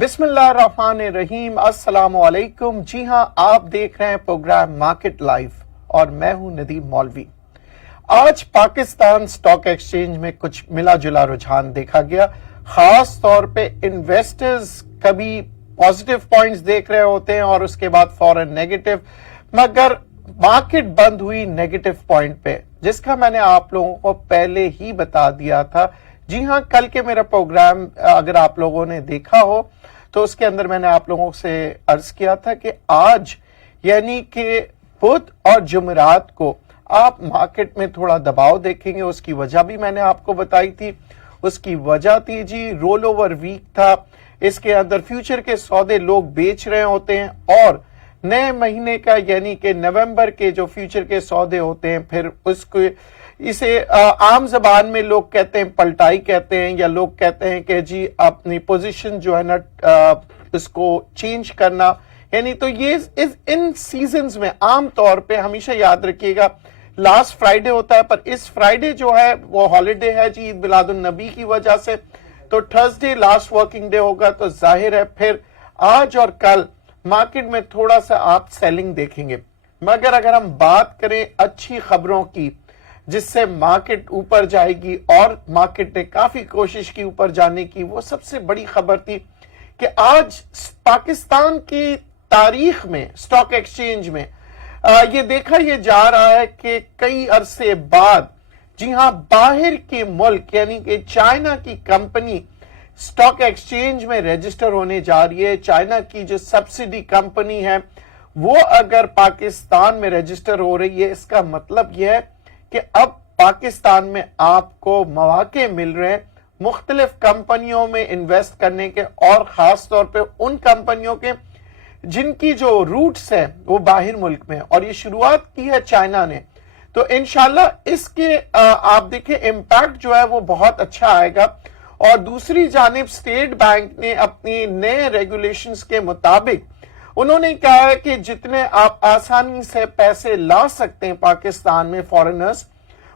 بسم اللہ الرحمن الرحیم، السلام علیکم۔ جی ہاں، آپ دیکھ رہے ہیں پروگرام مارکیٹ لائف اور میں ہوں ندیم مولوی۔ آج پاکستان سٹاک ایکسچینج میں کچھ ملا جلا رجحان دیکھا گیا، خاص طور پہ انویسٹرز کبھی پازیٹیو پوائنٹس دیکھ رہے ہوتے ہیں اور اس کے بعد فوراً نیگیٹو، مگر مارکیٹ بند ہوئی نیگیٹو پوائنٹ پہ، جس کا میں نے آپ لوگوں کو پہلے ہی بتا دیا تھا۔ جی ہاں، کل کے میرا پروگرام اگر آپ لوگوں نے دیکھا ہو تو اس کے اندر میں نے آپ لوگوں سے عرض کیا تھا کہ آج یعنی کہ بدھ اور جمعرات کو آپ مارکیٹ میں تھوڑا دباؤ دیکھیں گے۔ اس کی وجہ بھی میں نے آپ کو بتائی تھی۔ اس کی وجہ تھی جی رول اوور ویک تھا، اس کے اندر فیوچر کے سودے لوگ بیچ رہے ہوتے ہیں اور نئے مہینے کا یعنی کہ نومبر کے جو فیوچر کے سودے ہوتے ہیں، پھر اسے عام زبان میں لوگ کہتے ہیں پلٹائی کہتے ہیں، یا لوگ کہتے ہیں کہ جی اپنی پوزیشن جو ہے نا اس کو چینج کرنا، یعنی تو یہ ان سیزنز میں عام طور پہ ہمیشہ یاد رکھیے گا لاسٹ فرائیڈے ہوتا ہے، پر اس فرائیڈے جو ہے وہ ہالیڈے ہے جی عید میلاد النبی کی وجہ سے، تو تھرسڈے لاسٹ ورکنگ ڈے ہوگا، تو ظاہر ہے پھر آج اور کل مارکیٹ میں تھوڑا سا آپ سیلنگ دیکھیں گے۔ مگر اگر ہم بات کریں اچھی خبروں کی جس سے مارکیٹ اوپر جائے گی، اور مارکیٹ نے کافی کوشش کی اوپر جانے کی، وہ سب سے بڑی خبر تھی کہ آج پاکستان کی تاریخ میں سٹاک ایکسچینج میں یہ دیکھا یہ جا رہا ہے کہ کئی عرصے بعد جی ہاں باہر کے ملک یعنی کہ چائنا کی کمپنی سٹاک ایکسچینج میں رجسٹر ہونے جا رہی ہے۔ چائنا کی جو سبسڈی کمپنی ہے وہ اگر پاکستان میں رجسٹر ہو رہی ہے، اس کا مطلب یہ ہے کہ اب پاکستان میں آپ کو مواقع مل رہے ہیں مختلف کمپنیوں میں انویسٹ کرنے کے، اور خاص طور پہ ان کمپنیوں کے جن کی جو روٹس ہیں وہ باہر ملک میں، اور یہ شروعات کی ہے چائنا نے۔ تو انشاءاللہ اس کے آپ دیکھیں امپیکٹ جو ہے وہ بہت اچھا آئے گا۔ اور دوسری جانب اسٹیٹ بینک نے اپنی نئے ریگولیشنز کے مطابق انہوں نے کہا ہے کہ جتنے آپ آسانی سے پیسے لا سکتے ہیں پاکستان میں فارنرز،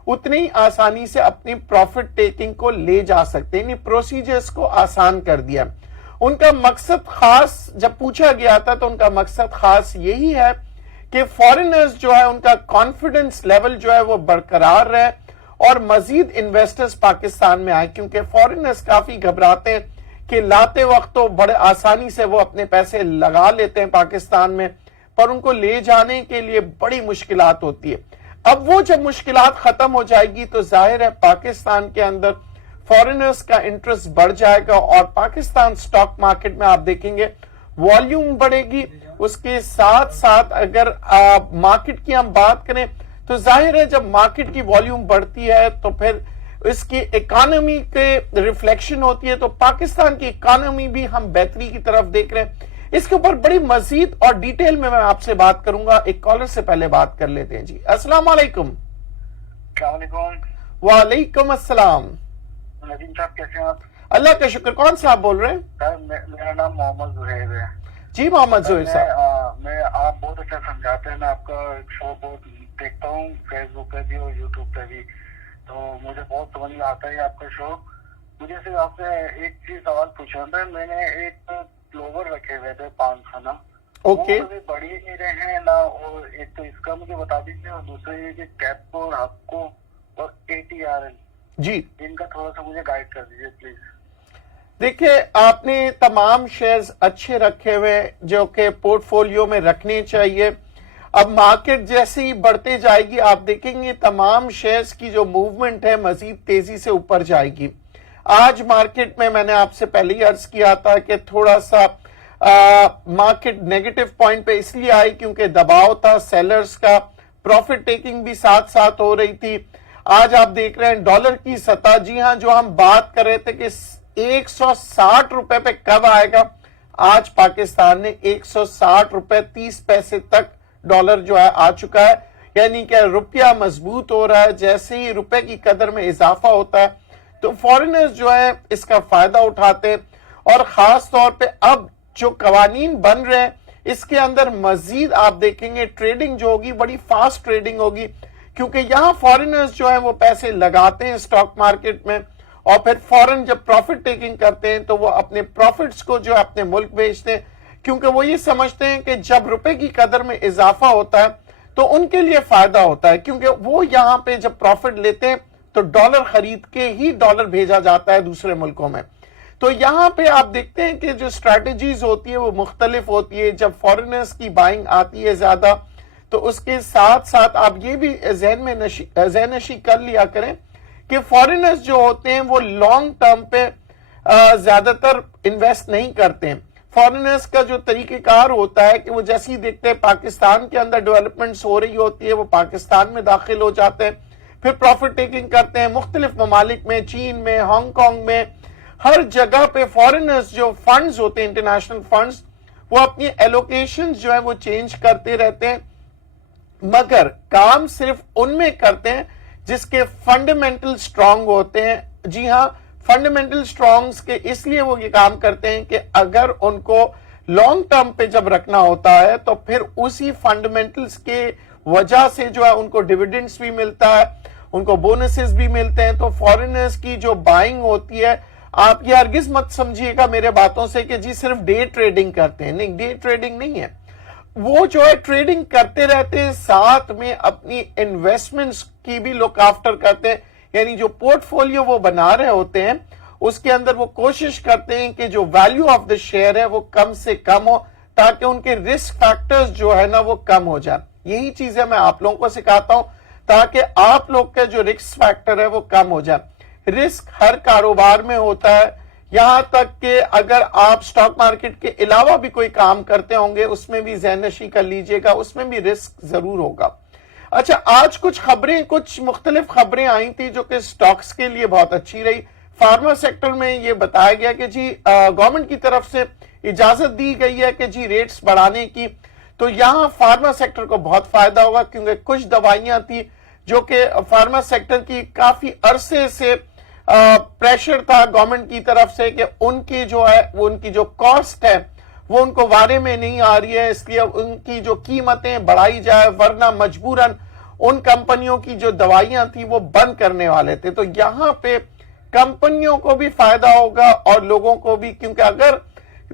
اتنی آسانی سے اپنی پروفٹ ٹیکنگ کو لے جا سکتے ہیں، یعنی پروسیجرز کو آسان کر دیا۔ ان کا مقصد خاص جب پوچھا گیا تھا تو ان کا مقصد خاص یہی ہے کہ فارنرز جو ہے ان کا کانفیڈنس لیول جو ہے وہ برقرار رہے اور مزید انویسٹرز پاکستان میں آئے، کیونکہ فارنرز کافی گھبراتے ہیں کہ لاتے وقت تو بڑے آسانی سے وہ اپنے پیسے لگا لیتے ہیں پاکستان میں، پر ان کو لے جانے کے لیے بڑی مشکلات ہوتی ہے۔ اب وہ جب مشکلات ختم ہو جائے گی تو ظاہر ہے پاکستان کے اندر فارنرز کا انٹرسٹ بڑھ جائے گا، اور پاکستان سٹاک مارکیٹ میں آپ دیکھیں گے والیوم بڑھے گی۔ اس کے ساتھ ساتھ اگر مارکیٹ کی ہم بات کریں تو ظاہر ہے جب مارکیٹ کی والیوم بڑھتی ہے تو پھر اس کی اکانومی کے ریفلیکشن ہوتی ہے، تو پاکستان کی اکانومی بھی ہم بہتری کی طرف دیکھ رہے ہیں۔ اس کے اوپر بڑی مزید اور ڈیٹیل میں آپ سے بات کروں گا۔ ایک کالر سے پہلے بات کر لیتے ہیں جی۔ السلام علیکم۔ السلام علیکم۔ وعلیکم السلام۔ ندیم صاحب کیسے ہیں آپ؟ اللہ کا شکر۔ کون صاحب بول رہے ہیں؟ سر میرا نام محمد زہیر ہے۔ جی محمد زہیر صاحب، میں آپ بہت اچھا سمجھاتے ہیں، میں آپ کا شو بہت دیکھتا ہوں فیس بک پہ بھی اور یوٹیوب پہ بھی، تو مجھے بہت سمجھ میں آتا ہے آپ کا شو۔ مجھے صرف آپ سے ایک چیز سوال پوچھنا تھا۔ میں نے ایک کلوور رکھے ہوئے تھے 5 نا، اوکے، وہ کبھی بڑھ ہی نہیں رہے ہیں نا، اور ایک تو اس کا مجھے بتا دیجیے، اور دوسرا یہ کہ کیپ کو اور آپ کو اور ATRL جی ان کا تھوڑا سا مجھے گائیڈ کر دیجیے پلیز۔ دیکھیں، آپ نے تمام شیئرز اچھے رکھے ہوئے جو کہ پورٹ فولیو میں رکھنے چاہیے۔ اب مارکیٹ جیسے ہی بڑھتے جائے گی آپ دیکھیں گے تمام شیئرز کی جو موومنٹ ہے مزید تیزی سے اوپر جائے گی۔ آج مارکیٹ میں نے آپ سے پہلے ہی عرض کیا تھا کہ تھوڑا سا مارکیٹ نیگیٹو پوائنٹ پہ اس لیے آئی کیونکہ دباؤ تھا سیلرز کا، پروفٹ ٹیکنگ بھی ساتھ ساتھ ہو رہی تھی۔ آج آپ دیکھ رہے ہیں ڈالر کی سطح، جی ہاں جو ہم بات کر رہے تھے کہ 160 روپے پہ کب آئے گا، آج پاکستان نے 160 روپے 30 پیسے تک ڈالر جو ہے آ چکا ہے، یعنی کہ روپیہ مضبوط ہو رہا ہے۔ جیسے ہی روپے کی قدر میں اضافہ ہوتا ہے تو فارنرز جو ہے اس کا فائدہ اٹھاتے ہیں، اور خاص طور پہ اب جو قوانین بن رہے ہیں اس کے اندر مزید آپ دیکھیں گے ٹریڈنگ جو ہوگی بڑی فاسٹ ٹریڈنگ ہوگی، کیونکہ یہاں فارنرز جو ہیں وہ پیسے لگاتے ہیں سٹاک مارکیٹ میں، اور پھر فوراً جب پروفٹ ٹیکنگ کرتے ہیں تو وہ اپنے پروفٹس کو جو ہے اپنے ملک بھیجتے ہیں، کیونکہ وہ یہ سمجھتے ہیں کہ جب روپے کی قدر میں اضافہ ہوتا ہے تو ان کے لیے فائدہ ہوتا ہے، کیونکہ وہ یہاں پہ جب پروفٹ لیتے ہیں تو ڈالر خرید کے ہی ڈالر بھیجا جاتا ہے دوسرے ملکوں میں۔ تو یہاں پہ آپ دیکھتے ہیں کہ جو اسٹریٹجیز ہوتی ہے وہ مختلف ہوتی ہے۔ جب فورنرز کی بائنگ آتی ہے زیادہ تو اس کے ساتھ ساتھ آپ یہ بھی ذہن نشی کر لیا کریں کہ فورنرز جو ہوتے ہیں وہ لانگ ٹرم پہ زیادہ تر انویسٹ نہیں کرتے ہیں۔ فورنرز کا جو طریقہ کار ہوتا ہے کہ وہ جیسے ہی دیکھتے ہیں پاکستان کے اندر ڈیولپمنٹس ہو رہی ہوتی ہے وہ پاکستان میں داخل ہو جاتے ہیں، پھر پروفٹ ٹیکنگ کرتے ہیں مختلف ممالک میں، چین میں، ہانگ کانگ میں، ہر جگہ پہ فورنرز جو فنڈز ہوتے ہیں انٹرنیشنل فنڈز وہ اپنی ایلوکیشن جو ہے وہ چینج کرتے رہتے ہیں، مگر کام صرف ان میں کرتے ہیں جس کے فنڈامنٹل سٹرونگ ہوتے ہیں۔ جی ہاں، فنڈامنٹل سٹرونگز کے اس لیے وہ یہ کام کرتے ہیں کہ اگر ان کو لانگ ٹرم پہ جب رکھنا ہوتا ہے تو پھر اسی فنڈامنٹلز کے وجہ سے جو ہے ان کو ڈیویڈنڈز بھی ملتا ہے، ان کو بونسز بھی ملتے ہیں۔ تو فورنرز کی جو بائنگ ہوتی ہے، آپ یہ ہرگز مت سمجھیے گا میرے باتوں سے کہ جی صرف ڈے ٹریڈنگ کرتے ہیں، نہیں، ڈے ٹریڈنگ نہیں ہے، وہ جو ہے ٹریڈنگ کرتے رہتے ہیں، ساتھ میں اپنی انویسٹمنٹس کی بھی لک آفٹر کرتے ہیں، یعنی جو پورٹ فولیو وہ بنا رہے ہوتے ہیں اس کے اندر وہ کوشش کرتے ہیں کہ جو ویلیو آف دا شیئر ہے وہ کم سے کم ہو تاکہ ان کے رسک فیکٹرز جو ہے نا وہ کم ہو جائیں۔ یہی چیزیں میں آپ لوگوں کو سکھاتا ہوں تاکہ آپ لوگ کا جو رسک فیکٹر ہے وہ کم ہو جائے۔ رسک ہر کاروبار میں ہوتا ہے، یہاں تک کہ اگر آپ سٹاک مارکیٹ کے علاوہ بھی کوئی کام کرتے ہوں گے اس میں بھی ذہن نشی کر لیجئے گا، اس میں بھی رسک ضرور ہوگا۔ اچھا، آج کچھ مختلف خبریں آئی تھی جو کہ سٹاکس کے لیے بہت اچھی رہی۔ فارما سیکٹر میں یہ بتایا گیا کہ جی گورنمنٹ کی طرف سے اجازت دی گئی ہے کہ جی ریٹس بڑھانے کی، تو یہاں فارما سیکٹر کو بہت فائدہ ہوگا، کیونکہ کچھ دوائیاں تھی جو کہ فارما سیکٹر کی کافی عرصے سے پریشر تھا گورنمنٹ کی طرف سے کہ ان کی جو ہے وہ ان کی جو کاسٹ ہے وہ ان کو وارے میں نہیں آ رہی ہے، اس لیے ان کی جو قیمتیں بڑھائی جائے، ورنہ مجبوراً ان کمپنیوں کی جو دوائیاں تھی وہ بند کرنے والے تھے۔ تو یہاں پہ کمپنیوں کو بھی فائدہ ہوگا اور لوگوں کو بھی، کیونکہ اگر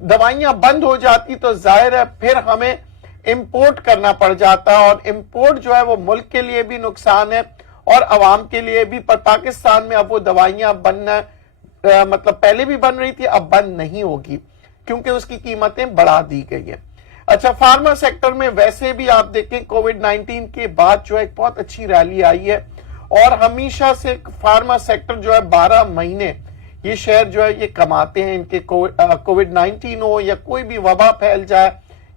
دوائیاں بند ہو جاتی تو ظاہر ہے پھر ہمیں امپورٹ کرنا پڑ جاتا، اور امپورٹ جو ہے وہ ملک کے لیے بھی نقصان ہے اور عوام کے لیے بھی۔ پر پاکستان میں اب وہ دوائیاں بننا مطلب پہلے بھی بن رہی تھی، اب بند نہیں ہوگی کیونکہ اس کی قیمتیں بڑھا دی گئی ہیں۔ اچھا، فارما سیکٹر میں ویسے بھی آپ دیکھیں کووڈ 19 کے بعد جو ہے ایک بہت اچھی ریلی آئی ہے، اور ہمیشہ سے فارما سیکٹر جو ہے 12 مہینے یہ شیئر جو ہے یہ کماتے ہیں، ان کے کووڈ 19 ہو یا کوئی بھی وبا پھیل جائے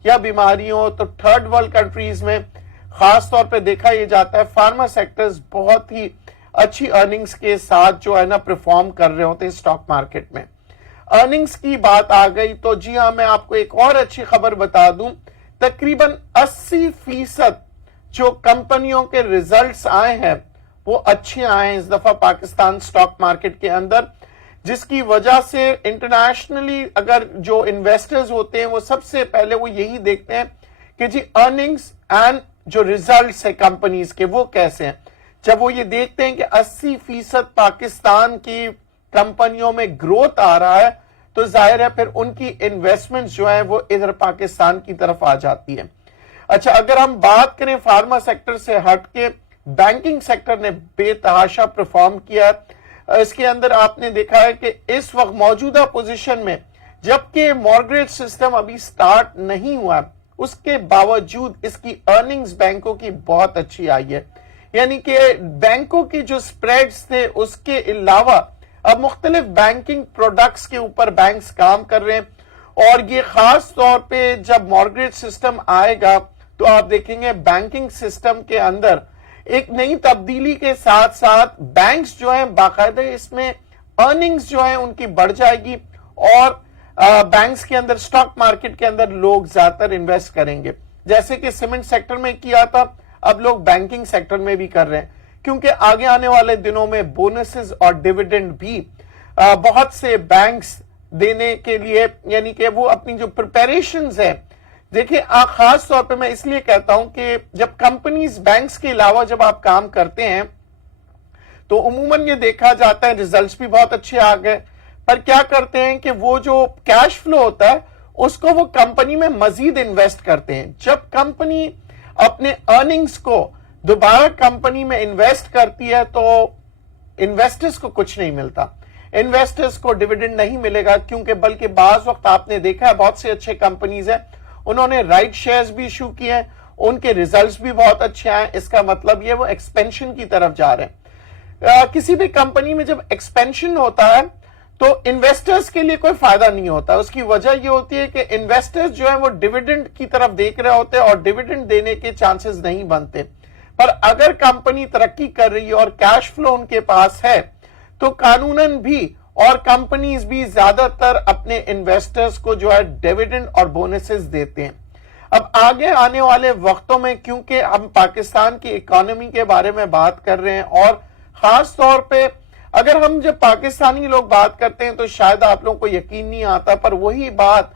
یا بیماری ہو تو تھرڈ ورلڈ کنٹریز میں خاص طور پہ دیکھا یہ جاتا ہے فارما سیکٹرز بہت ہی اچھی ارننگز کے ساتھ جو ہے نا پرفارم کر رہے ہوتے ہیں اسٹاک مارکیٹ میں۔ ارننگز کی بات آ گئی تو جی ہاں، میں آپ کو ایک اور اچھی خبر بتا دوں، تقریباً 80% جو کمپنیوں کے ریزلٹس آئے ہیں وہ اچھے آئے ہیں اس دفعہ پاکستان سٹاک مارکیٹ کے اندر، جس کی وجہ سے انٹرنیشنلی اگر جو انویسٹرز ہوتے ہیں وہ سب سے پہلے وہ یہی دیکھتے ہیں کہ جی ارننگز اینڈ جو ریزلٹس ہے کمپنیز کے وہ کیسے ہیں۔ جب وہ یہ دیکھتے ہیں کہ 80% پاکستان کی کمپنیوں میں گروتھ آ رہا ہے تو ظاہر ہے پھر ان کی انویسٹمنٹ جو ہے وہ ادھر پاکستان کی طرف آ جاتی ہے۔ اچھا، اگر ہم بات کریں فارما سیکٹر سے ہٹ کے، بینکنگ سیکٹر نے بے تحاشا پرفارم کیا ہے۔ اس کے اندر آپ نے دیکھا ہے کہ اس وقت موجودہ پوزیشن میں جبکہ مارگیج سسٹم ابھی سٹارٹ نہیں ہوا، اس کے باوجود اس کی ارننگز بینکوں کی بہت اچھی آئی ہے، یعنی کہ بینکوں کی جو سپریڈز تھے اس کے علاوہ اب مختلف بینکنگ پروڈکٹس کے اوپر بینکس کام کر رہے ہیں، اور یہ خاص طور پہ جب مارگیج سسٹم آئے گا تو آپ دیکھیں گے بینکنگ سسٹم کے اندر ایک نئی تبدیلی کے ساتھ ساتھ بینکس جو ہیں باقاعدہ اس میں ارننگز جو ہیں ان کی بڑھ جائے گی، اور بینکس کے اندر سٹاک مارکیٹ کے اندر لوگ زیادہ تر انویسٹ کریں گے، جیسے کہ سیمنٹ سیکٹر میں کیا تھا اب لوگ بینکنگ سیکٹر میں بھی کر رہے ہیں، کیونکہ آگے آنے والے دنوں میں بونسز اور ڈیویڈنڈ بھی بہت سے بینکس دینے کے لیے، یعنی کہ وہ اپنی جو پریپریشنز ہیں، دیکھیں خاص طور پہ میں اس لیے کہتا ہوں کہ جب کمپنیز بینکس کے علاوہ جب آپ کام کرتے ہیں تو عموماً یہ دیکھا جاتا ہے ریزلٹس بھی بہت اچھے آ گئے، پر کیا کرتے ہیں کہ وہ جو کیش فلو ہوتا ہے اس کو وہ کمپنی میں مزید انویسٹ کرتے ہیں. جب کمپنی اپنے ارننگز کو دوبارہ کمپنی میں انویسٹ کرتی ہے تو انویسٹرز کو کچھ نہیں ملتا، انویسٹرز کو ڈیویڈنڈ نہیں ملے گا، کیونکہ بلکہ بعض وقت آپ نے دیکھا ہے بہت سے اچھے کمپنیز ہیں انہوں نے رائٹ شیئرز بھی ایشو کیے ہیں، ان کے ریزلٹس بھی بہت اچھے آئے. اس کا مطلب یہ وہ ایکسپینشن کی طرف جا رہے ہیں. کسی بھی کمپنی میں جب ایکسپینشن ہوتا ہے تو انویسٹرز کے لیے کوئی فائدہ نہیں ہوتا. اس کی وجہ یہ ہوتی ہے کہ انویسٹرز جو ہیں وہ ڈیویڈنڈ کی طرف دیکھ رہے ہوتے ہیں اور ڈیویڈنڈ دینے کے چانسز نہیں بنتے. پر اگر کمپنی ترقی کر رہی ہے اور کیش فلو ان کے پاس ہے تو قانوناً بھی اور کمپنیز بھی زیادہ تر اپنے انویسٹرز کو جو ہے ڈیویڈنڈ اور بونسز دیتے ہیں. اب آگے آنے والے وقتوں میں کیونکہ ہم پاکستان کی اکانومی کے بارے میں بات کر رہے ہیں اور خاص طور پہ اگر ہم جب پاکستانی لوگ بات کرتے ہیں تو شاید آپ لوگوں کو یقین نہیں آتا، پر وہی بات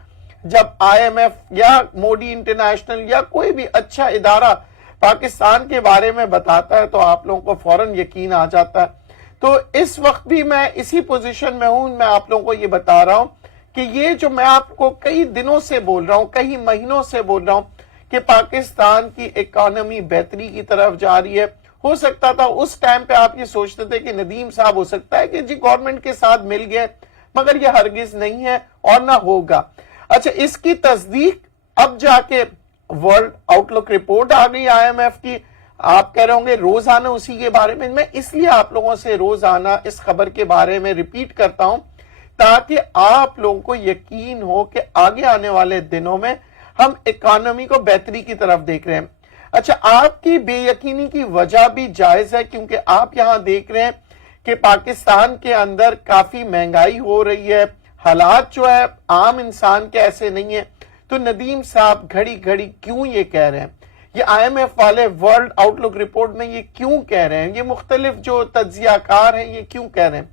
جب آئی ایم ایف یا موڈی انٹرنیشنل یا کوئی بھی اچھا ادارہ پاکستان کے بارے میں بتاتا ہے تو آپ لوگوں کو فوراً یقین آ جاتا ہے. تو اس وقت بھی میں اسی پوزیشن میں ہوں، میں آپ لوگوں کو یہ بتا رہا ہوں کہ یہ جو میں آپ کو کئی دنوں سے بول رہا ہوں، کئی مہینوں سے بول رہا ہوں کہ پاکستان کی اکانومی بہتری کی طرف جا رہی ہے. ہو سکتا تھا اس ٹائم پہ آپ یہ سوچتے تھے کہ ندیم صاحب ہو سکتا ہے کہ جی گورنمنٹ کے ساتھ مل گئے، مگر یہ ہرگز نہیں ہے اور نہ ہوگا. اچھا، اس کی تصدیق اب جا کے ورلڈ آؤٹ لک رپورٹ آ گئی آئی ایم ایف کی. آپ کہہ رہے ہوں گے روزانہ اسی کے بارے میں اس لیے آپ لوگوں سے روزانہ اس خبر کے بارے میں ریپیٹ کرتا ہوں تاکہ آپ لوگوں کو یقین ہو کہ آگے آنے والے دنوں میں ہم اکانومی کو بہتری کی طرف دیکھ رہے ہیں. اچھا، آپ کی بے یقینی کی وجہ بھی جائز ہے کیونکہ آپ یہاں دیکھ رہے ہیں کہ پاکستان کے اندر کافی مہنگائی ہو رہی ہے، حالات جو ہے عام انسان کے ایسے نہیں ہیں. تو ندیم صاحب گھڑی گھڑی کیوں یہ کہہ رہے ہیں، یہ آئی ایم ایف والے ورلڈ آؤٹ لک رپورٹ میں یہ کیوں کہہ رہے ہیں، یہ مختلف جو تجزیہ کار ہیں یہ کیوں کہہ رہے ہیں؟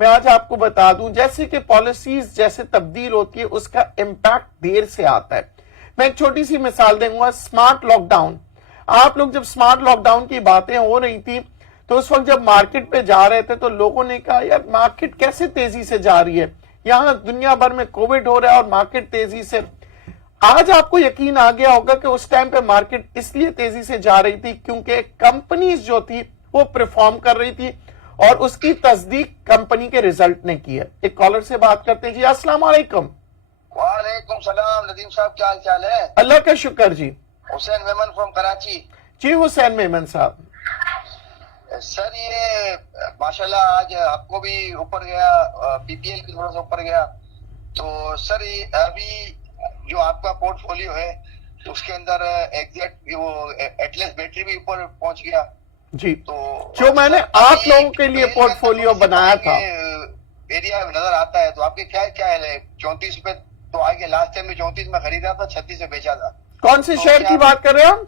میں آج آپ کو بتا دوں جیسے کہ پالیسیز جیسے تبدیل ہوتی ہے اس کا امپیکٹ دیر سے آتا ہے. میں ایک چھوٹی سی مثال دوں گا، سمارٹ لاک ڈاؤن. آپ لوگ جب سمارٹ لاک ڈاؤن کی باتیں ہو رہی تھی تو اس وقت جب مارکیٹ پہ جا رہے تھے تو لوگوں نے کہا یار مارکیٹ کیسے تیزی سے جا رہی ہے، یہاں دنیا بھر میں کووڈ ہو رہا ہے اور مارکیٹ تیزی سے. آج آپ کو یقین آ گیا ہوگا کہ اس ٹائم پہ مارکیٹ اس لیے تیزی سے جا رہی تھی کیونکہ کمپنیز جو تھی وہ پرفارم کر رہی تھی اور اس کی تصدیق کمپنی کے ریزلٹ نے کی ہے. ایک کالر سے بات کرتے ہیں. جی السلام علیکم. وعلیکم السلام ندیم صاحب، کیا حال چال ہے؟ اللہ کا شکر. جی حسین میمن فرام کراچی. جی حسین میمن صاحب. سر یہ ماشاءاللہ آج آپ کو بھی اوپر گیا، پی پی ایل بھی تھوڑا سا اوپر گیا. تو سر ابھی جو آپ کا پورٹ فولیو ہے اس کے اندر ایگزیکٹ وہ ایٹلس بیٹری بھی اوپر پہنچ گیا. جی تو جو میں نے آپ لوگوں کے لیے پورٹ فولیو بنایا تھا ایریا نظر آتا ہے. تو آپ کے کیا ہے 34 روپے تو آگے لاسٹ ٹائم میں 34 میں خریدا تھا، 36 میں بیچا تھا. کون سے شہر کی بات کر رہے ہیں ہم؟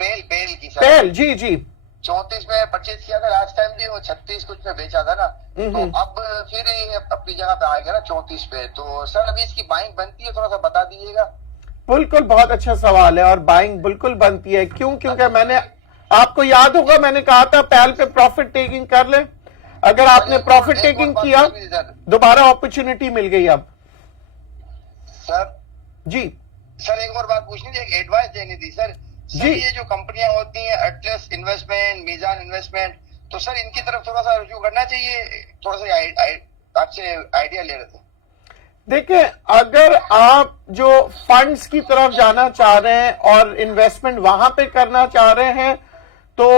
پیل کی سر. پیل. جی جی 34 میں پرچیز کیا تھا لاسٹ ٹائم بھی، وہ 36 کچھ میں بیچا تھا نا. تو اب پھر اپنی جگہ پہ آئے گا نا 34 پہ. تو سر ابھی اس کی بائنگ بنتی ہے، تھوڑا سا بتا دیجیے گا. بالکل بہت اچھا سوال ہے اور بائنگ بالکل بنتی ہے. کیوں؟ کیونکہ میں نے آپ کو یاد ہوگا میں نے کہا تھا پیل پہ پروفٹ ٹیکنگ کر لیں. اگر آپ نے پروفٹ ٹیکنگ کیا دوبارہ اپرچونٹی مل گئی. اب سر جی سر ایک اور بات پوچھنی تھی، ایک ایڈوائس دینی تھی سر. سر یہ جو کمپنیاں ہوتی ہیں ایٹلس انویسٹمنٹ، میزان انویسٹمنٹ، تو سر ان کی طرف تھوڑا سا رجوع کرنا چاہیے. تھوڑا سا آپ سے آئیڈیا لے رہے تھے. دیکھیں اگر آپ جو فنڈز کی طرف جانا چاہ رہے ہیں اور انویسٹمنٹ وہاں پہ کرنا چاہ رہے ہیں تو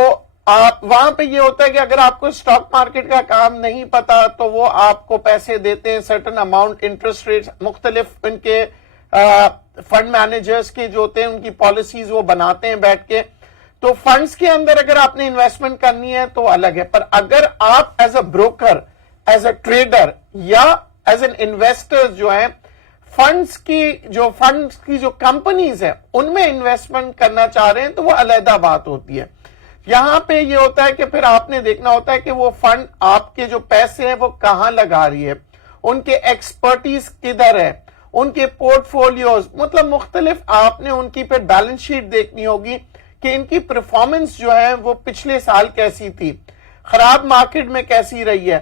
آپ وہاں پہ یہ ہوتا ہے کہ اگر آپ کو اسٹاک مارکیٹ کا کام نہیں پتا تو وہ آپ کو پیسے دیتے ہیں سرٹن اماؤنٹ، انٹرسٹ ریٹ مختلف ان کے فنڈ مینیجرز کے جو ہوتے ہیں ان کی پالیسیز وہ بناتے ہیں بیٹھ کے. تو فنڈز کے اندر اگر آپ نے انویسٹمنٹ کرنی ہے تو الگ ہے، پر اگر آپ as a broker, as a trader یا ایز این انویسٹر جو ہیں فنڈز کی جو کمپنیز ہیں ان میں انویسٹمنٹ کرنا چاہ رہے ہیں تو وہ علیحدہ بات ہوتی ہے. یہاں پہ یہ ہوتا ہے کہ پھر آپ نے دیکھنا ہوتا ہے کہ وہ فنڈ آپ کے جو پیسے ہیں وہ کہاں لگا رہی ہے، ان کے ایکسپرٹیز کدھر ہے، ان کے پورٹ فولیوز مطلب مختلف آپ نے ان کی پھر بیلنس شیٹ دیکھنی ہوگی کہ ان کی پرفارمنس جو ہے وہ پچھلے سال کیسی تھی. خراب مارکیٹ میں کیسی رہی ہے.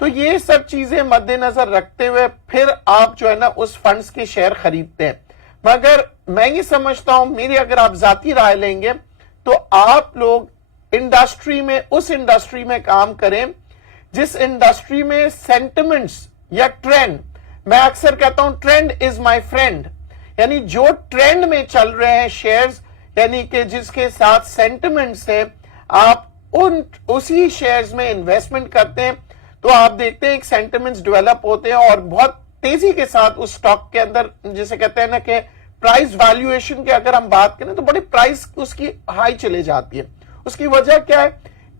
تو یہ سب چیزیں مد نظر رکھتے ہوئے پھر آپ جو ہے نا اس فنڈز کے شیئر خریدتے ہیں. مگر میں یہ سمجھتا ہوں میری اگر آپ ذاتی رائے لیں گے تو آپ لوگ انڈسٹری میں اس انڈسٹری میں کام کریں جس انڈسٹری میں سینٹیمنٹس یا ٹرینڈ, میں اکثر کہتا ہوں ٹرینڈ از مائی فرینڈ, یعنی جو ٹرینڈ میں چل رہے ہیں شیئرز, یعنی کہ جس کے ساتھ سینٹیمنٹس ہے, آپ اسی شیئرز میں انویسٹمنٹ کرتے ہیں تو آپ دیکھتے ہیں ایک سینٹیمنٹس ڈیولپ ہوتے ہیں اور بہت تیزی کے ساتھ اس سٹاک کے اندر, جسے کہتے ہیں نا کہ پرائز ویلیویشن کے اگر ہم بات کریں تو بڑی پرائز اس کی ہائی چلے جاتی ہے. اس کی وجہ کیا ہے؟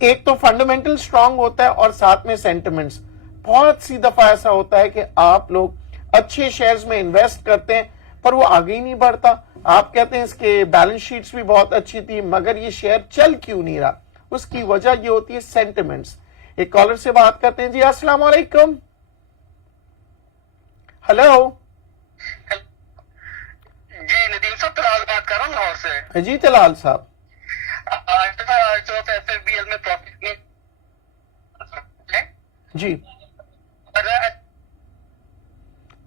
ایک تو فنڈامنٹل سٹرونگ ہوتا ہے اور ساتھ میں سینٹیمنٹس. بہت سی دفعہ ایسا ہوتا ہے کہ آپ لوگ اچھے شیئرز میں انویسٹ کرتے ہیں پر وہ آگے ہی نہیں بڑھتا. آپ کہتے ہیں اس کے بیلنس شیٹس بھی بہت اچھی تھی مگر یہ شیئر چل کیوں نہیں رہا؟ اس کی وجہ یہ ہوتی ہے سینٹیمنٹس. ایک کالر سے بات کرتے ہیں. جی السلام علیکم. ہلو جی ندیم صاحب طلال بات کر رہا ہوں لاہور سے. جی طلال صاحب. FFBL میں پروفٹ نہیں جی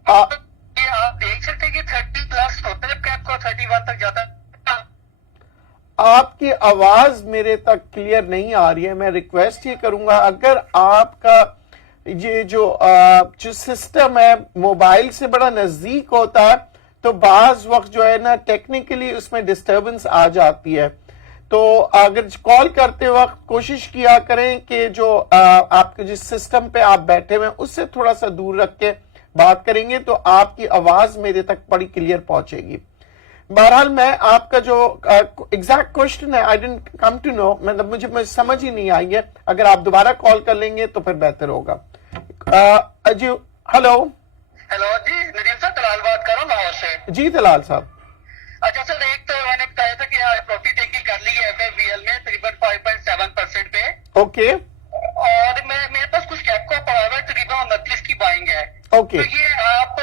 آپ دیکھ سکتے کہ 30+ ہوتا ہے کیپ کو 31 تک جاتا ہے. آپ کی آواز میرے تک کلیئر نہیں آ رہی ہے. میں ریکویسٹ یہ کروں گا اگر آپ کا یہ جو سسٹم ہے موبائل سے بڑا نزدیک ہوتا ہے تو بعض وقت جو ہے نا ٹیکنیکلی اس میں ڈسٹربنس آ جاتی ہے. تو اگر کال کرتے وقت کوشش کیا کریں کہ جو آپ کے جس سسٹم پہ آپ بیٹھے ہوئے ہیں اس سے تھوڑا سا دور رکھ کے بات کریں گے تو آپ کی آواز میرے تک بڑی کلیئر پہنچے گی. بہرحال میں آپ کا جو ایگزیکٹ کوشچن ہے I didn't come to know, مطلب مجھے سمجھ ہی نہیں آئی ہے. اگر آپ دوبارہ کال کر لیں گے تو پھر بہتر ہوگا. جی ہلو. ہیلو جی ندیم صاحب طلال بات کر رہا ہوں لاہور سے. جی طلال صاحب. اچھا سر, ایک تو میں نے بتایا تھا کہ پروفٹ ٹیکنگ کر لی ہے FFBL میں تقریباً 5.7% پہ. اوکے. اور میرے پاس کچھ کیپ کو پڑا ہوا ہے تقریباً 29 کی بائنگ ہے. اوکے. تو یہ آپ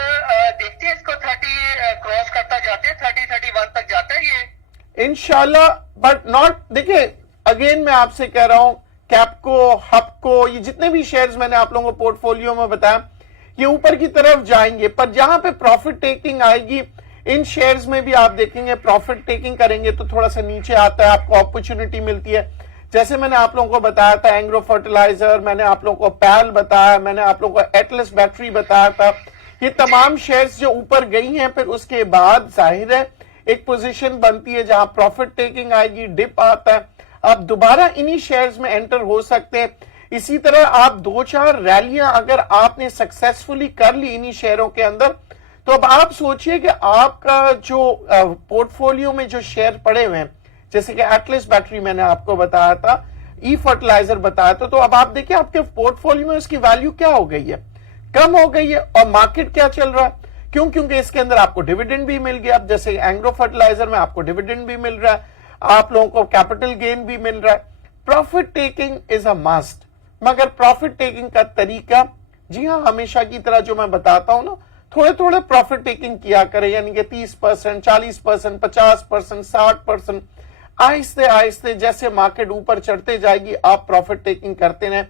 دیکھتے ہیں اس کو 30 کراس کرتا جاتے ہیں 30-31 تک جاتا ہے یہ انشاءاللہ, بٹ ناٹ. دیکھیں اگین میں آپ سے کہہ رہا ہوں کیپ کو, ہب کو, یہ جتنے بھی شیئرز میں نے آپ لوگوں کو پورٹ فولیو میں بتایا یہ اوپر کی طرف جائیں گے, پر جہاں پہ پروفٹ ٹیکنگ آئے گی ان شیئرز میں بھی آپ دیکھیں گے پروفٹ ٹیکنگ کریں گے تو تھوڑا سا نیچے آتا ہے, آپ کو اپرچونٹی ملتی ہے. جیسے میں نے آپ لوگوں کو بتایا تھا اینگرو فرٹیلائزر, میں نے آپ لوگوں کو پیل بتایا, میں نے آپ لوگوں کو ایٹلس بیٹری بتایا تھا. یہ تمام شیئرز جو اوپر گئی ہیں پھر اس کے بعد ظاہر ہے ایک پوزیشن بنتی ہے جہاں پروفٹ ٹیکنگ آئے گی, ڈپ آتا ہے, آپ دوبارہ انہی شیئرز میں انٹر ہو سکتے ہیں. اسی طرح آپ 2-4 ریلیاں اگر آپ نے سکسیسفلی کر لی انہی شیئروں کے اندر تو اب آپ سوچئے کہ آپ کا جو پورٹ فولیو میں جو شیئر پڑے ہوئے ہیں جیسے کہ ایٹلس بیٹری میں نے آپ کو بتایا تھا, ای فرٹیلائزر بتایا تھا, تو اب آپ دیکھیں آپ کے پورٹ فولیو میں اس کی ویلیو کیا ہو گئی ہے, کم ہو گئی ہے. اور مارکیٹ کیا چل رہا ہے, کیونکہ اس کے اندر آپ کو ڈیویڈنڈ بھی مل گیا. اب جیسے اینگرو فرٹیلائزر میں آپ کو ڈیویڈنڈ بھی مل رہا ہے, آپ لوگوں کو کیپٹل گین بھی مل رہا ہے. Profit taking is a must, مگر پروفٹ ٹیکنگ کا طریقہ جی ہاں ہمیشہ کی طرح جو میں بتاتا ہوں نا تھوڑے پروفٹ ٹیکنگ کیا کرے, یعنی کہ 30%, 40%, 50%, 60%, آہستہ آہستہ جیسے مارکیٹ اوپر چڑھتے جائے گی آپ پروفٹ ٹیکنگ کرتے رہیں.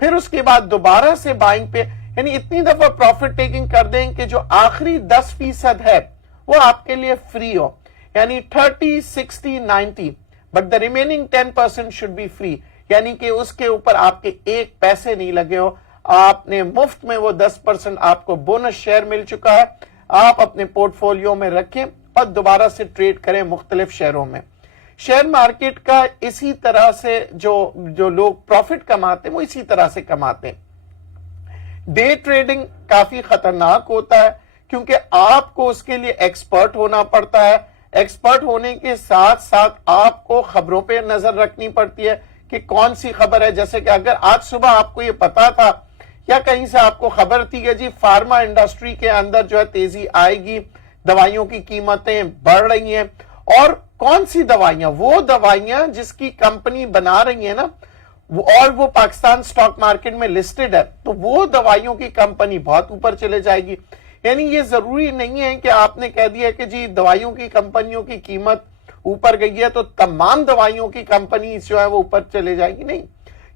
پھر اس کے بعد دوبارہ سے بائنگ پہ, یعنی اتنی دفعہ پروفٹ ٹیکنگ کر دیں کہ جو آخری 10% ہے وہ آپ کے لیے فری ہو, یعنی 30, 60, 90, but the remaining 10% should be free, یعنی کہ اس کے اوپر آپ کے ایک پیسے نہیں لگے ہو, آپ نے مفت میں وہ 10% آپ کو بونس شیئر مل چکا ہے, آپ اپنے پورٹ فولیو میں رکھیں اور دوبارہ سے ٹریڈ کریں مختلف شیئروں میں. شیئر مارکیٹ کا اسی طرح سے جو لوگ پروفٹ کماتے ہیں وہ اسی طرح سے کماتے ہیں. ڈے ٹریڈنگ کافی خطرناک ہوتا ہے کیونکہ آپ کو اس کے لیے ایکسپرٹ ہونا پڑتا ہے. ایکسپرٹ ہونے کے ساتھ ساتھ آپ کو خبروں پہ نظر رکھنی پڑتی ہے کہ کون سی خبر ہے. جیسے کہ اگر آج صبح آپ کو یہ پتا تھا یا کہیں سے آپ کو خبر تھی کہ جی فارما انڈسٹری کے اندر جو ہے تیزی آئے گی, دوائیوں کی قیمتیں بڑھ رہی ہیں, اور کون سی دوائیاں, وہ دوائیاں جس کی کمپنی بنا رہی ہیں نا اور وہ پاکستان سٹاک مارکیٹ میں لسٹڈ ہے, تو وہ دوائیوں کی کمپنی بہت اوپر چلے جائے گی. یعنی یہ ضروری نہیں ہے کہ آپ نے کہہ دیا کہ جی دوائیوں کی کمپنیوں کی قیمت اوپر گئی ہے تو تمام دوائیوں کی کمپنی جو ہے وہ اوپر چلے جائے گی, نہیں.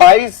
22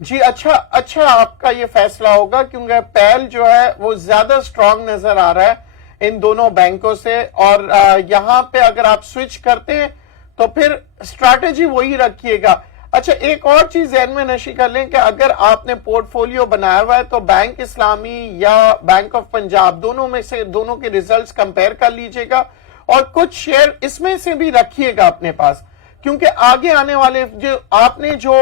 جی اچھا آپ کا یہ فیصلہ ہوگا کیونکہ پیل جو ہے وہ زیادہ سٹرونگ نظر آ رہا ہے ان دونوں بینکوں سے، اور یہاں پہ اگر آپ سوئچ کرتے ہیں تو پھر اسٹریٹجی وہی رکھیے گا۔ اچھا ایک اور چیز ذہن میں نشی کر لیں کہ اگر آپ نے پورٹ فولیو بنایا ہوا ہے تو بینک اسلامی یا بینک آف پنجاب دونوں میں سے دونوں کے ریزلٹس کمپیئر کر لیجئے گا، اور کچھ شیئر اس میں سے بھی رکھیے گا اپنے پاس، کیونکہ آگے آنے والے جو آپ نے جو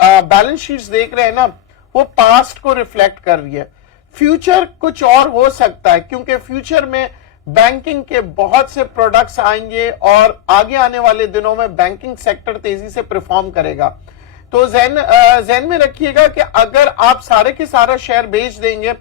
بیلنس شیٹس دیکھ رہے ہیں نا وہ پاسٹ کو ریفلیکٹ کر رہی ہے، فیوچر کچھ اور ہو سکتا ہے کیونکہ فیوچر میں بینکنگ کے بہت سے پروڈکٹس آئیں گے اور آگے آنے والے دنوں میں بینکنگ سیکٹر تیزی سے پرفارم کرے گا۔ تو ذہن میں رکھیے گا کہ اگر آپ سارے کے سارا شیئر بیچ دیں گے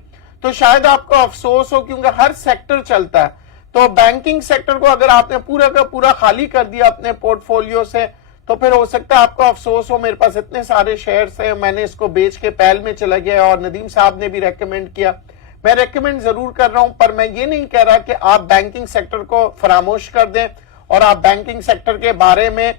تو شاید آپ کو افسوس ہو، کیونکہ ہر سیکٹر چلتا ہے، تو بینکنگ سیکٹر کو اگر آپ نے پورا کا پورا خالی کر دیا اپنے پورٹ فولیو سے تو پھر ہو سکتا ہے آپ کو افسوس ہو میرے پاس اتنے سارے شیئرز ہیں، میں نے اس کو بیچ کے پیل میں چلا گیا، اور ندیم صاحب نے بھی ریکمینڈ کیا۔ میں ریکمینڈ ضرور کر رہا ہوں، پر میں یہ نہیں کہہ رہا کہ آپ بینکنگ سیکٹر کو فراموش کر دیں اور آپ بینکنگ سیکٹر کے بارے میں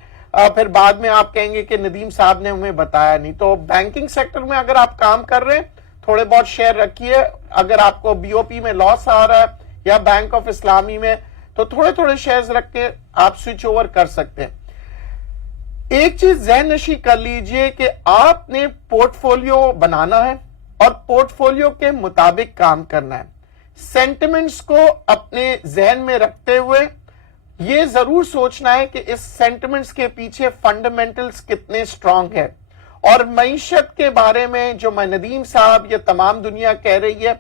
پھر بعد میں آپ کہیں گے کہ ندیم صاحب نے ہمیں بتایا نہیں۔ تو بینکنگ سیکٹر میں اگر آپ کام کر رہے ہیں تھوڑے بہت شیئر رکھیے، اگر آپ کو بی او پی میں لاس آ رہا ہے یا بینک آف اسلامی میں تو تھوڑے شیئرز رکھ کے آپ سوئچ اوور کر سکتے ہیں۔ ایک چیز ذہن نشی کر لیجئے کہ آپ نے پورٹ فولیو بنانا ہے اور پورٹ فولیو کے مطابق کام کرنا ہے۔ سینٹیمنٹس کو اپنے ذہن میں رکھتے ہوئے یہ ضرور سوچنا ہے کہ اس سینٹیمنٹس کے پیچھے فنڈامنٹلز کتنے سٹرونگ ہے، اور معیشت کے بارے میں جو میں ندیم صاحب یا تمام دنیا کہہ رہی ہے،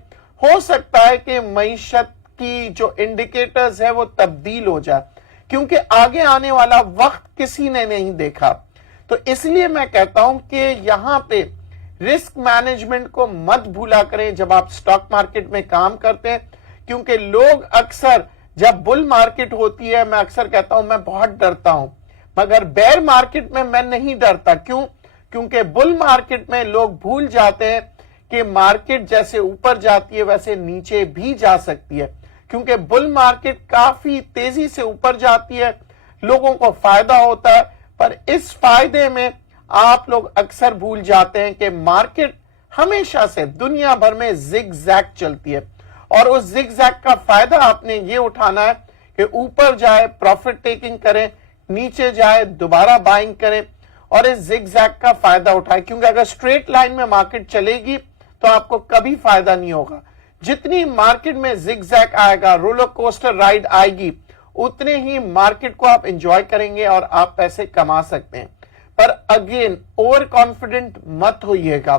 ہو سکتا ہے کہ معیشت کی جو انڈیکیٹرز ہے وہ تبدیل ہو جائے، کیونکہ آگے آنے والا وقت کسی نے نہیں دیکھا۔ تو اس لیے میں کہتا ہوں کہ یہاں پہ رسک مینجمنٹ کو مت بھولا کریں جب آپ سٹاک مارکیٹ میں کام کرتے ہیں، کیونکہ لوگ اکثر جب بل مارکیٹ ہوتی ہے، میں اکثر کہتا ہوں میں بہت ڈرتا ہوں، مگر بیئر مارکیٹ میں نہیں ڈرتا۔ کیوں؟ کیونکہ بل مارکیٹ میں لوگ بھول جاتے ہیں کہ مارکیٹ جیسے اوپر جاتی ہے ویسے نیچے بھی جا سکتی ہے، کیونکہ بل مارکیٹ کافی تیزی سے اوپر جاتی ہے، لوگوں کو فائدہ ہوتا ہے، پر اس فائدے میں آپ لوگ اکثر بھول جاتے ہیں کہ مارکیٹ ہمیشہ سے دنیا بھر میں زگ زیگ چلتی ہے، اور اس زگ زیگ کا فائدہ آپ نے یہ اٹھانا ہے کہ اوپر جائے پروفٹ ٹیکنگ کریں، نیچے جائے دوبارہ بائنگ کریں، اور اس زگ زیگ کا فائدہ اٹھائیں، کیونکہ اگر اسٹریٹ لائن میں مارکیٹ چلے گی تو آپ کو کبھی فائدہ نہیں ہوگا۔ جتنی مارکیٹ میں زگ زیگ آئے گا، رولر کوسٹر رائڈ آئے گی، اتنے ہی مارکیٹ کو آپ انجوائے کریں گے اور آپ پیسے کما سکتے ہیں۔ پر اگین اوور کانفیڈنٹ مت ہوئیے گا۔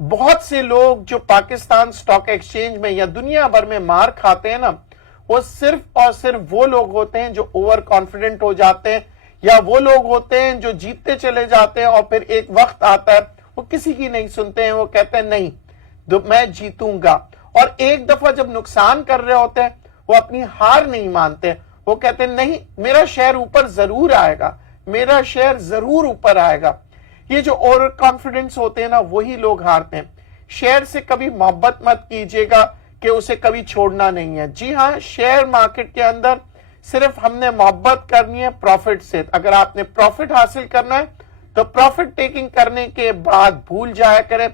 بہت سے لوگ جو پاکستان سٹاک ایکسچینج میں یا دنیا بھر میں مار کھاتے ہیں نا، وہ صرف اور صرف وہ لوگ ہوتے ہیں جو اوور کانفیڈنٹ ہو جاتے ہیں، یا وہ لوگ ہوتے ہیں جو جیتتے چلے جاتے ہیں اور پھر ایک وقت آتا ہے وہ کسی کی نہیں سنتے ہیں، وہ کہتے ہیں نہیں میں جیتوں گا، اور ایک دفعہ جب نقصان کر رہے ہوتے ہیں وہ اپنی ہار نہیں مانتے، وہ کہتے ہیں نہیں میرا شیئر اوپر ضرور آئے گا، میرا شیئر ضرور اوپر آئے گا۔ یہ جو اوور کانفیڈنس ہوتے ہیں نا وہی لوگ ہارتے ہیں۔ شیئر سے کبھی محبت مت کیجیے گا کہ اسے کبھی چھوڑنا نہیں ہے۔ جی ہاں، شیئر مارکیٹ کے اندر صرف ہم نے محبت کرنی ہے پروفٹ سے۔ اگر آپ نے پروفٹ حاصل کرنا ہے تو پروفٹ ٹیکنگ کرنے کے بعد بھول جایا کریں،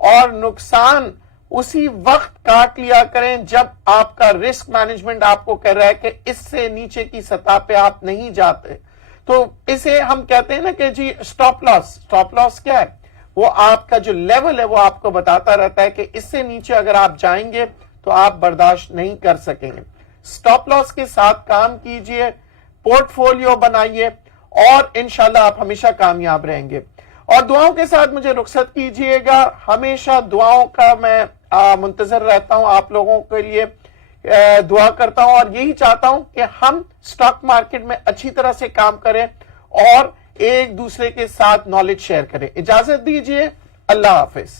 اور نقصان اسی وقت کاٹ لیا کریں جب آپ کا رسک مینجمنٹ آپ کو کہہ رہا ہے کہ اس سے نیچے کی سطح پہ آپ نہیں جاتے۔ تو اسے ہم کہتے ہیں نا کہ جی سٹاپ لاس۔ سٹاپ لاس کیا ہے؟ وہ آپ کا جو لیول ہے وہ آپ کو بتاتا رہتا ہے کہ اس سے نیچے اگر آپ جائیں گے تو آپ برداشت نہیں کر سکیں گے۔ سٹاپ لاس کے ساتھ کام کیجئے، پورٹ فولیو بنائیے، اور انشاءاللہ آپ ہمیشہ کامیاب رہیں گے۔ اور دعاؤں کے ساتھ مجھے رخصت کیجئے گا۔ ہمیشہ دعاؤں کا میں منتظر رہتا ہوں، آپ لوگوں کے لیے دعا کرتا ہوں، اور یہی چاہتا ہوں کہ ہم سٹاک مارکیٹ میں اچھی طرح سے کام کریں اور ایک دوسرے کے ساتھ نالج شیئر کریں۔ اجازت دیجئے، اللہ حافظ۔